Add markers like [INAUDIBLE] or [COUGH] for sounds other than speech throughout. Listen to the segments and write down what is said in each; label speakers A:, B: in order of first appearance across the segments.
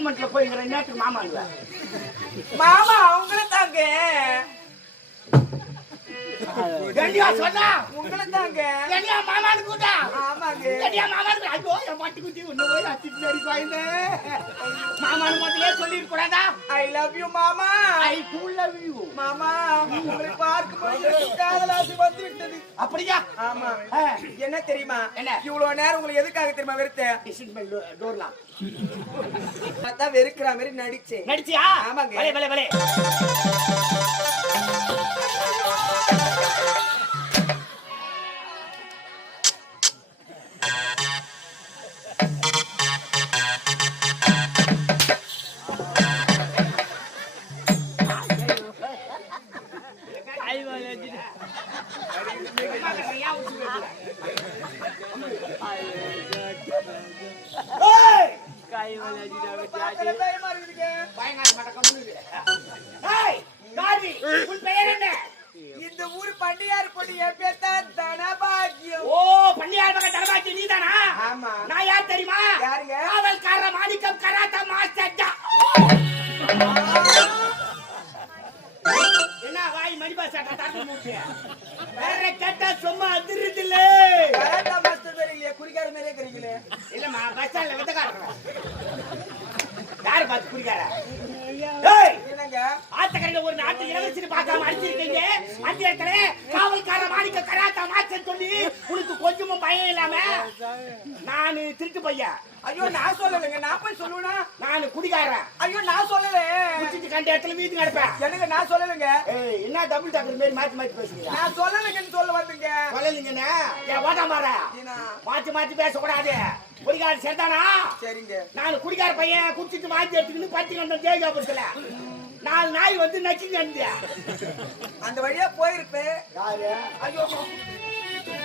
A: மூமெண்ட்ல போய்ங்கிற நேரத்துக்கு மாமா இல்ல
B: மாமா அவங்கள தாங்க.
A: ரெண்டியா சொன்னா?
B: உங்கள தாங்க
A: ரெண்டியா மாமான்னு கூட்டா
B: ஆமாங்க.
A: ரெண்டியா மாமான்னு ஐயோ என் பாட்டி குட்டி ஒண்ணு போய் அச்சிட்டு அடி பாய்ந்து மாமான்னு முதல்ல சொல்லிட்டு கூடாதா
B: ஐ லவ் யூ மாமா.
A: ஐ டூ லவ் யூ
B: மாமா உங்களை பார்க்கும்போது எனக்கு காதலாசி வந்து விட்டது
A: அப்படியா?
B: ஆமா. என்ன தெரியுமா?
A: என்ன?
B: இவ்வளவு நேரம் உங்களுக்கு எதுக்காக தெரியுமா
A: door lock.
B: அதான் வெறுக்கிற மாதிரி நடிச்சேன்.
A: நடிச்சியா?
B: ஆமாங்க.
A: பலே பலே பலே
B: ஊர் பண்டியார் பொண்ணு என் பேர் தான் தனபாக்கியம்.
A: ஓ பள்ளியார் மகன் தரபாச்சி நீதானா?
B: ஆமா.
A: நான் யார் தெரியுமா?
B: யாருங்க?
A: காவல்கார மாணிக்கம் கராத்தா மாஸ்டர். என்ன வாய் மணிபா சாட்டா தாண்டி மூட்டு வேற கேட்டா சும்மா அதிருதில்ல.
B: கராத்தா மாஸ்டர் பேர் இல்லையா குடிக்கார மாதிரியே இருக்கிறீங்களே
A: இல்லம்மா பஸ் ஸ்டாண்ட்ல வித்தக்காரன் யாரு பார்த்து குடிக்கார ஏய்
B: என்னங்க
A: ஒரு நாட்டு இளவரசி பார்க்காம அடிச்சிருக்கீங்க? அந்த இடத்துல காவல்கார மாணிக்க கராத்தா மாஸ்டர் சொல்லி உனக்கு கொஞ்சமும் பயம் இல்லாம நானு திருட்டு பையன்.
B: ஐயோ நான் சொல்லலைங்க. நான் போய் சொல்லுவேனா?
A: நானு குடிகாரன்.
B: ஐயோ நான் சொல்லல.
A: குடிச்சிட்டு கண்ட இடத்துல வீட்டுக்கு நடப்பேன்.
B: எனக்கு நான் சொல்லலைங்க.
A: என்ன டபுள் டபுள் மாரி மாத்தி மாத்தி பேசுறீங்க?
B: நான் சொல்லலைங்கன்னு சொல்ல வந்தீங்க.
A: சொல்லலீங்கண்ணே. ஏன் ஓட்ட மாற? மாத்தி மாத்தி பேசக்கூடாது. குடிகார சேர்த்தானா?
B: சரிங்க.
A: நான் குடிகார பையன் குடிச்சிட்டு வாந்தி எடுத்துக்கிட்டு பத்தி வந்த தேஜாபுரத்துல நாலு நாய் வந்து நக்கிங்க
B: அந்த வழியா போயிருப்பேன்
A: யாரு?
B: ஐயோ.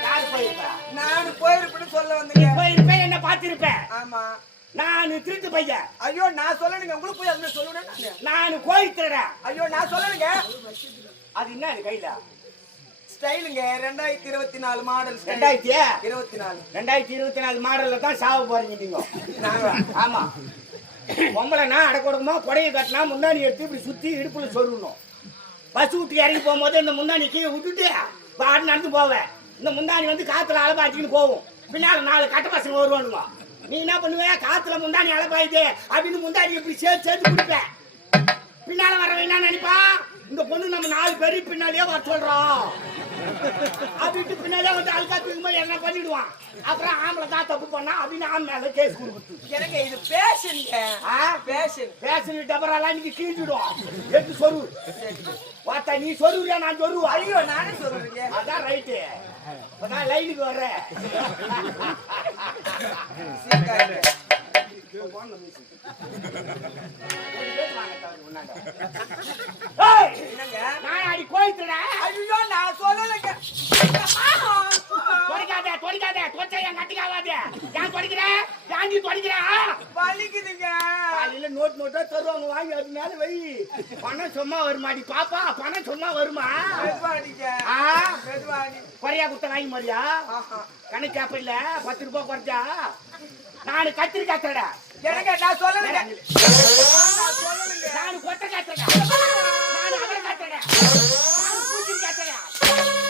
A: யாரு போயிருப்ப?
B: நான் போயிருப்பேன்னு சொல்ல வந்தீங்க.
A: போயிருப்பேன் என்ன பார்த்திருப்பேன்
B: ஆமா.
A: நான் திருட்டு பையன்.
B: ஐயோ நான் சொல்லணுங்க உங்களுக்கு போய் அதுல சொல்லுவேன் நானு.
A: கோயில் திருடேன்
B: ஐயோ நான் சொல்லணுங்க
A: அது என்ன இது கையில?
B: ஸ்டைலுங்க. ரெண்டாயிரத்தி இருபத்தி நாலு மாடல்
A: ரெண்டாயிரத்தி?
B: இருபத்தி நாலு.
A: ரெண்டாயிரத்தி இருபத்தி நாலு மாடல்ல தான் சாவ போறீங்க நாங்க? ஆமா. பொம்பளைனா அடக்கூடமா புடைய கட்டினா முன்னாடி எடுத்து இப்படி சுத்தி இடுப்புல சொருகணும். பஸ் விட்டு இறங்கி போகும்போது இந்த முந்தாணி கீழே விட்டுட்டு பாட்டு நடந்து போவேன் இந்த முந்தாணி வந்து காத்துல அலப்பாச்சிக்கின்னு போகும். பின்னால நாலு கட்ட பசங்க வருவானுங்க. நீ என்ன பண்ணுவ? காத்துல முந்தாணி அலபாயுது அப்படின்னு முந்தாணி இப்படி சேர்த்து சேர்த்து கொடுப்பேன் பின்னால வரவன் என்ன நினைப்பா இந்த பொண்ணு நம்ம நாலு பேரு பின்னாலேயே வர சொல்றோம் அப்படின்ட்டு பின்னாலே வந்து அழுக்கா தூக்கும்போது என்ன பண்ணிடுவான் அப்புறம் ஆம்பளை தான் தப்பு பண்ணா அப்படின்னு ஆம்பளை மேல கேஸ் கொடுக்குறது.
B: எனக்கு இது பேஷனுங்க.
A: ஆ?
B: பேஷன்.
A: பேசன் டபரெல்லாம் இன்னைக்கு கீழ்ச்சிடும் எடுத்து சொரு? வாத்தா நீ சொருவியா? நான் சொருவா?
B: ஐயோ நானே சொல்றேங்க
A: அதான் ரைட்டு இப்பதான் லைனுக்கு வர்றேன்.
B: சீக்காங்க.
A: ஏய்,
B: என்னங்க
A: நான் அடி கோயித்துடா
B: ஐயோ நான் சொல்லலைங்க
A: தொடிக்காத தொடிக்காத தொச்சை என் கட்டிக்காவாத ஏன் தொடிக்கிற ஏன்டி தொடிக்கிற
B: வலிக்குதுங்க
A: காலையில நோட் நோட்டா தருவாங்க வாங்கி அது மேல வை பணம் சும்மா வருமாடி பாப்பா பணம் சும்மா வருமா
B: மெதுவாடிங்க
A: ஆ குறையா குத்த வாங்கி மாதிரியா
B: ஆஹா.
A: கணக்கு அப்ப இல்ல பத்து ரூபாய் குறைச்சா நானு கத்திரிக்காய் தரடா
B: எனக்கு நான் சொல்லலைங்க. நான் சொல்லலைங்க
A: நானு கொட்டை காத்துறடா நானு அவரை காத்துறடா நானு பூச்சி காத்துறடா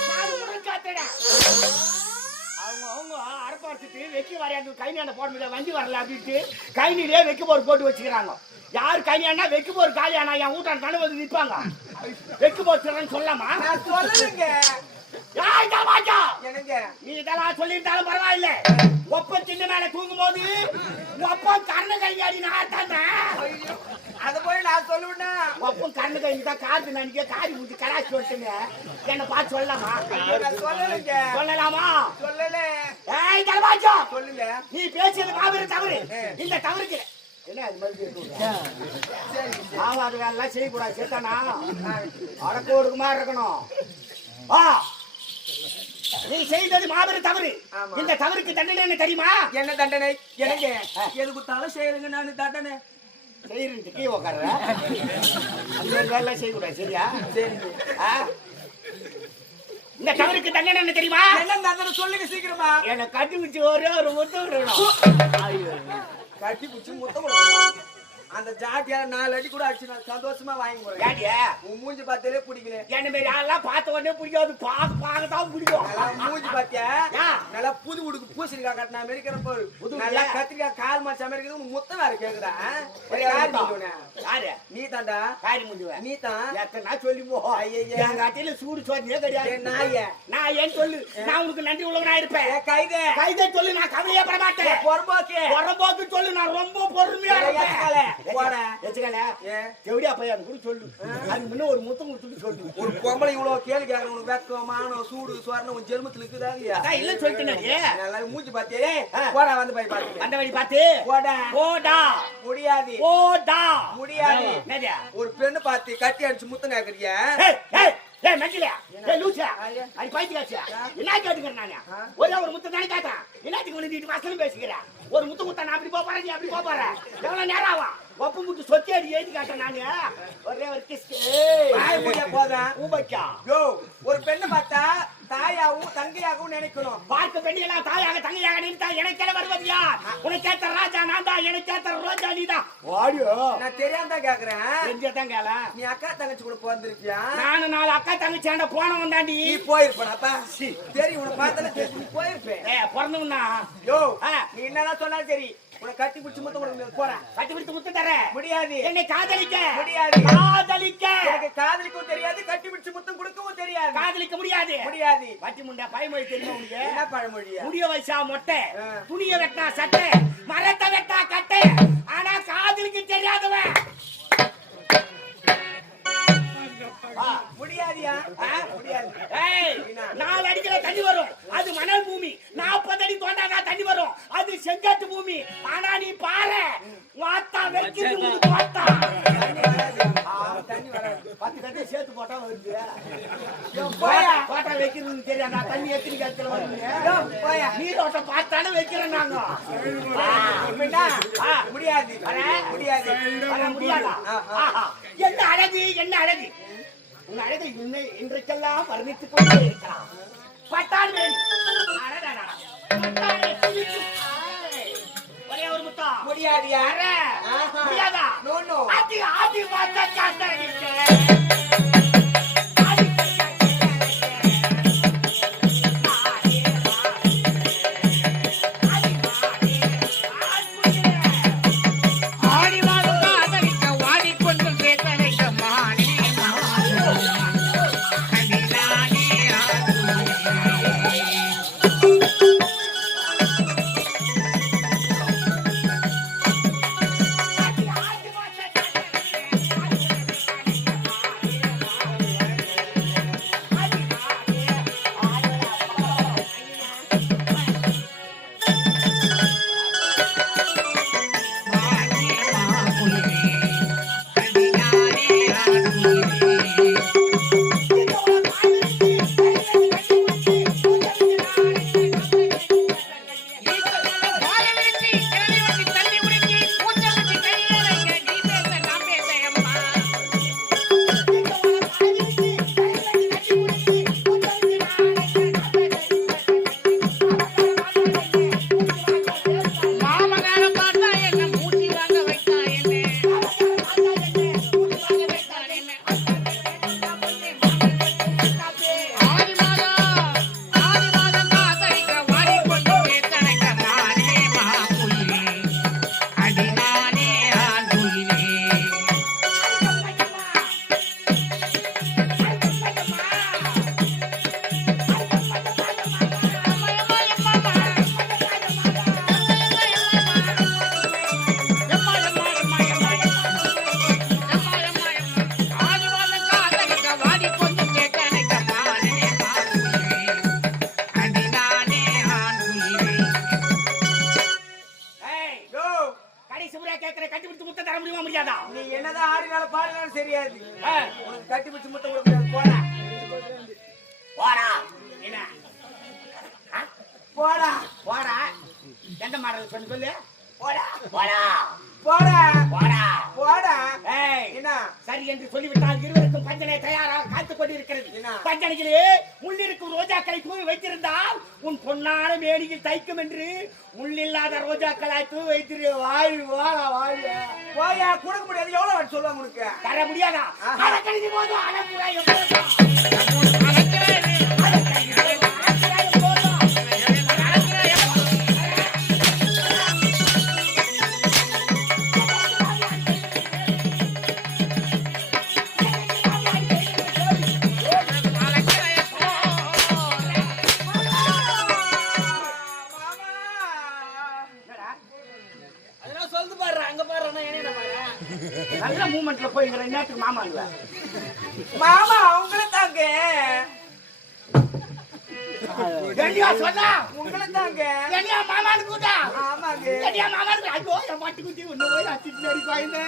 A: நானு காத்துறடா அவங்க அவங்க அரப்பாத்துட்டு வெக்கி வரையாது கைனியாண்ட போட முடியல வண்டி வரல அப்படின்ட்டு கைனிலே வெக்கி போர் போட்டு வச்சுக்கிறாங்க. யார் கைனியாண்டா வெக்கி போர் காலியானா? என் வீட்டான் கனவு நிற்பாங்க வெக்கி போர் சொல்றேன்னு சொல்லாமா
B: நான் எனக்கு
A: நீ இதெல்லாம் சொல்லிட்டாலும் பரவாயில்ல. ஒப்ப சின்ன மேல தூங்கும் போது ஒப்ப கர்ண கையாடி நான் தாண்டா
B: அத போய் நான் சொல்லுவேன்னா.
A: ஒப்ப கர்ண கை தான் காத்து நினைக்க காரி மூட்டி கராச்சி சொல்லிட்டுங்க என்ன பார்த்து சொல்லலாமா?
B: சொல்லலைங்க.
A: சொல்லலாமா?
B: சொல்லல.
A: ஏய் தலபாச்சா
B: சொல்லுங்க.
A: நீ பேசியது மாபெரும் தவறு. இந்த தவறுக்கு. என்ன அது மாதிரி ஆமா அது வேலை செய்யக்கூடாது சேர்த்தானா அடக்க ஒடுக்குமா இருக்கணும். ஆ நீ செய்தது மாபெரும் தவறு. இந்த தவறுக்கு தண்டனை என்ன தெரியுமா?
B: என்ன தண்டனை? எனக்கு எது கொடுத்தாலும் செய்யறேங்க நான் தண்டனை.
A: செய்யறது அந்த மாதிரி வேலை செய்யக்கூடாது சரியா? ஆ? இந்த தவறுக்கு தண்டனை என்ன தெரியுமா?
B: என்ன தண்டனை சொல்லுங்க சீக்கிரமா.
A: என்னை கட்டி வச்சு ஒரே ஒரு முத்தம்
B: கட்டி பிடிச்சி முத்தம். அந்த ஜாட்டியால நாலு அடி கூட அடிச்சு நான் சந்தோஷமா வாங்கி போறேன். உன் மூஞ்சி பார்த்தாலே பிடிக்கல.
A: என்ன மாரி ஆள்லாம் பார்த்த உடனே பிடிக்காது? பார்க்க பார்க்க தான் பிடிக்கும்
B: மூஞ்சி பாத்தியா
A: ஆ.
B: நல்லா புது உடுக்கு பூசணிக்காய் கட்டின அமெரிக்கிற போரு.
A: புது
B: நல்லா? கத்திரிக்காய் கால் மாச்சு அமெரிக்கிறது உனக்கு முத்தம் வேற கேக்குதா? யாரு? நீ தாண்டா
A: காரி முஞ்சுவேன்
B: நீ தான்.
A: எத்தனை சொல்லி போ
B: ஐயையே.
A: எங்க அட்டையில சூடு சோதனையே கிடையாது.
B: நாயே.
A: நான் ஏன் சொல்லு? நான் உனக்கு நன்றி உள்ளவனா இருப்பேன்.
B: கைதே.
A: கைதை சொல்லு நான் கவலையே பட மாட்டேன்.
B: பொறம்போக்கு.
A: புறம்போக்கு சொல்லு நான் ரொம்ப பொறுமையா
B: ஏய்,
A: எப்படியா பையன் கூட சொல்லு. அது முன்ன ஒரு முத்தம் கொடுத்துட்டு சொல்லு.
B: ஒரு பொம்பளை இவ்வளவு கேள்வி கேட்கற உனக்கு வெக்கம் மானம் சூடு சுவரணம் உன் ஜென்மத்துல இருக்குதா இல்லையா?
A: அதான் இல்ல சொல்லிட்டேனே
B: மூஞ்சி பாத்தியே
A: ஆ.
B: போடா வந்து போய் பாத்து
A: அந்த வழி பார்த்து.
B: போடா.
A: போடா.
B: முடியாது.
A: போடா.
B: முடியாது. ஒரு பெண்ணு பார்த்து கட்டி அடிச்சு முத்தம் கேக்குறிய?
A: ஏய் ஏய் ஏய் மெண்டில ஏய் லூசா.
B: ஐயா.
A: அது பைத்தியக்காரச்சா என்ன கேட்டுக்கிறேன் நானு?
B: ஆ.
A: ஒரே ஒரு முத்தம் தானே கேட்டேன் என்னத்துக்கு வந்து வீட்டு வாசலும் பேசிக்கிறேன்? ஒரு முத்தம் முத்தம் நான் அப்படி போறேன் நீ அப்படி போக போற? எவ்வளவு நேரம் ஆகும்? ஒப்பு முட்டு சொத்தி அடி எழுதி காட்டேன் நானு. ஒரே ஒரு கிஸ்
B: வாய் மூடிய போதும்
A: ஊபக்கா
B: யோ ஒரு பெண்ணை பார்த்தா தாயாவும் தங்கையாகவும் நினைக்கணும்.
A: பார்க்க பெண்ணியெல்லாம் தாயாக தங்கையாக நினைத்தா எனக்கென வருவது யார்? உனக்கேத்த ராஜா நான் தான் எனக்கேத்த ரோஜா நீதான் ஓடியோ
B: நான் தெரியாம தான் கேக்குறேன்.
A: செஞ்சதான் கேள?
B: நீ அக்கா தங்கச்சி கூட பிறந்திருக்கியா?
A: நானும் நாலு அக்கா தங்கச்சாண்ட போனவன் தாண்டி.
B: நீ போயிருப்பா சரி உன்னை பார்த்தாலே தெரியும் நீ போயிருப்பேன்
A: ஏ பிறந்தவனா
B: யோ
A: ஆ.
B: நீ என்னதான் சொன்னாலும் சரி உன்னை கட்டி பிடிச்சி முத்தம் கொடுக்க போறேன்.
A: கட்டி பிடித்து முத்து தர
B: முடியாது.
A: என்னை காதலிக்க.
B: முடியாது.
A: காதலிக்க.
B: எனக்கு காதலிக்கவும் தெரியாது கட்டி பிடிச்சி முத்தம் கொடுக்கவும் தெரியாது.
A: காதலிக்க முடியாது.
B: முடியாது.
A: பட்டி முண்டா பயமொழி தெரியுமா உனக்கு?
B: என்ன பழமொழியா
A: முடிய வயசா மொட்டை. துணிய வெட்டா சட்டை மரத்தை வெட்டா கட்டை ஆனா காதலிக்க தெரியாதவன்.
B: முடியாதியா? முடியாது.
A: நாலு அடிக்கிற தண்ணி வரும். அது மணல் பூமி. நாற்பது அடி தோண்டாக்கா தண்ணி வரும். அது செங்காட்டு பூமி. ஆனா நீ பாரு பத்து கட்டை சேர்த்து போட்டா வருது
B: போயா.
A: தோட்டா வைக்கிறது தெரியாதா தண்ணி எத்தனை கட்டத்துல வருது
B: போயா.
A: நீரோட்டம் பார்த்தானே வைக்கிறேன் நாங்க ஆ.
B: அப்படின்னா, முடியாது முடியாது
A: வர முடியாதா
B: ஆ,
A: என்ன அழகு என்ன அழகு உன் அழகை இன்னை இன்றைக்கெல்லாம் வர்ணித்துக் கொண்டே இருக்கலாம் பட்டான் வேணி அற.
B: ஆஹா.
A: முடியாதா
B: நோ, நோ.
A: ஆதி ஆதி பார்த்தா காத்தடிக்க. முத்தம் தர முடியுமா முடியாதா
B: நீ என்னதான் ஆடினாலும் பாடினாலும் சரியாது. உனக்கு கட்டி பிடிச்சி முத்தம் கொடுக்க முடியாது. போடா.
A: போடா. என்ன?
B: போடா.
A: போடா. எந்த மாடல்? சொல்லு. போடா. போடா.
B: போடா.
A: போடா.
B: போடா. என்ன?
A: சரி என்று சொல்லிவிட்டால் இருவருக்கும் பஞ்சனை தயாராக காத்துக் கொண்டிருக்கிறது.
B: என்ன?
A: பஞ்சனையிலே முள்ளிருக்கும் ரோஜாக்களை தூவி வைத்திருந்தால் உன் பொன்னான மேனியில் தைக்கும் என்று முள்ளில்லாத ரோஜாக்களை தூவி வைத்திரு. வாழ் வாழ வாழ்
B: போயா கொடுக்க முடியாது. எவ்வளவு சொல்லுவாங்க உனக்கு.
A: தர முடியாதா?
B: ஆஹா.
A: அடக்கணிக்கு போதும். அடக்குறா எப்போதும்
B: மாமா அவங்கள தாங்க
A: என்னையா சொன்னா?
B: உங்களை தாங்க
A: என்னையா கூட்டா?
B: ஆமாங்க.
A: என்னையா மாமான்னு ஐயோ என் பட்டு குத்தி ஒண்ணு போய் அச்சிட்டு அடிப்பாங்க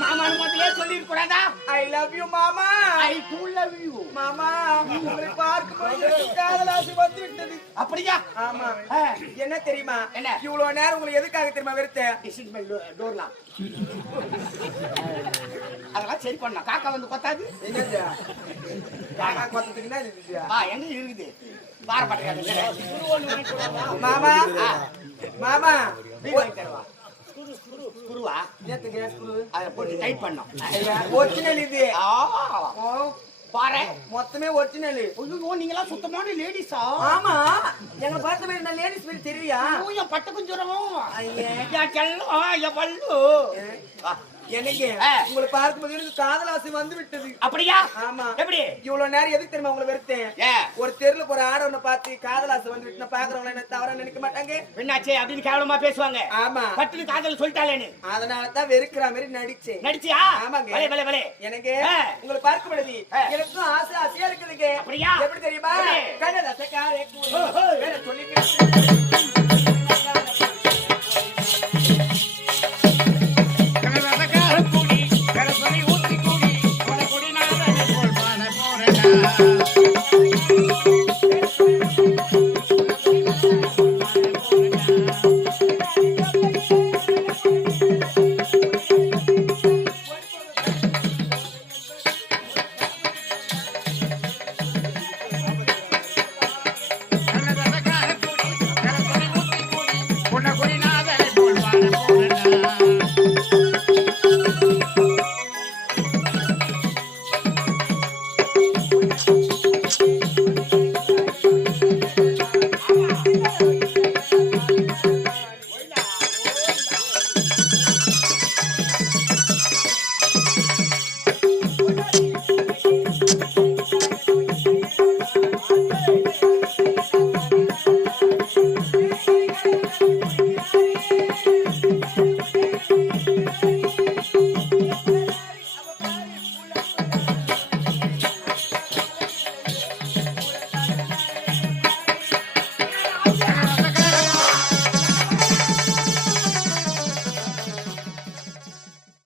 A: மாமான்னு முதலே சொல்லிருக்க கூடாதா?
B: ஐ லவ் யூ மாமா.
A: ஐ டூ லவ் யூ
B: மாமா உங்களை பார்க்கும்போது காதலாசை
A: அப்படியா?
B: ஆமா. என்ன தெரியுமா?
A: என்ன?
B: இவ்வளவு நேரம் உங்களுக்கு எதுக்காக தெரியுமா
A: doorலாம். [LAUGHS] அதெல்லாம் சரி பண்ணலாம் காக்கா வந்து கொத்தாது.
B: காக்கா இது?
A: ஆ எங்க இருக்குது? பாரப்பட்ட
B: மாமா மாமா
A: குருவா
B: நேத்து கேஸ் குரு
A: அதை போட்டு டைட் பண்ணோம்
B: ஒரிஜினல் இது.
A: பாரு
B: மொத்தமே ஒரிஜினல்
A: ஐயோ நீங்களாம் சுத்தமான லேடிஸா
B: ஆமா. எங்க பார்த்த நான் லேடிஸ் மாதிரி தெரியலையா
A: என் பட்டு குஞ்சுரம்
B: ஐயே.
A: செல்லம் என் பல்லு. ஆ.
B: உங்களை பார்க்கும்போது எனக்கு காதலாசை வந்து விட்டது.
A: அப்படியா?
B: ஆமா.
A: எப்படி?
B: இவ்வளவு நேரம் எதுக்கு தெரியுமா உங்களை வெறுத்தேன்? ஒரு தெருல போற ஆடவனை பார்த்து காதலாசை வந்து விட்டு பாக்குறவங்க என்ன தவறா நினைக்க மாட்டாங்க?
A: என்னாச்சே? அப்படின்னு கேவலமா பேசுவாங்க.
B: ஆமா.
A: பட்டுன்னு காதல் சொல்லிட்டாளேன்னு.
B: அதனால தான் வெறுக்கிற மாதிரி நடிச்சேன்.
A: நடிச்சியா?
B: ஆமாங்க.
A: வலே வலே வலே
B: எனக்கு. உங்களை பார்க்க முடியாது. எனக்கும் ஆசை ஆசையா இருக்குதுங்க.
A: அப்படியா?
B: எப்படி தெரியுமா.
A: ஓஹோ.
B: வேற சொல்லிக்கிட்டு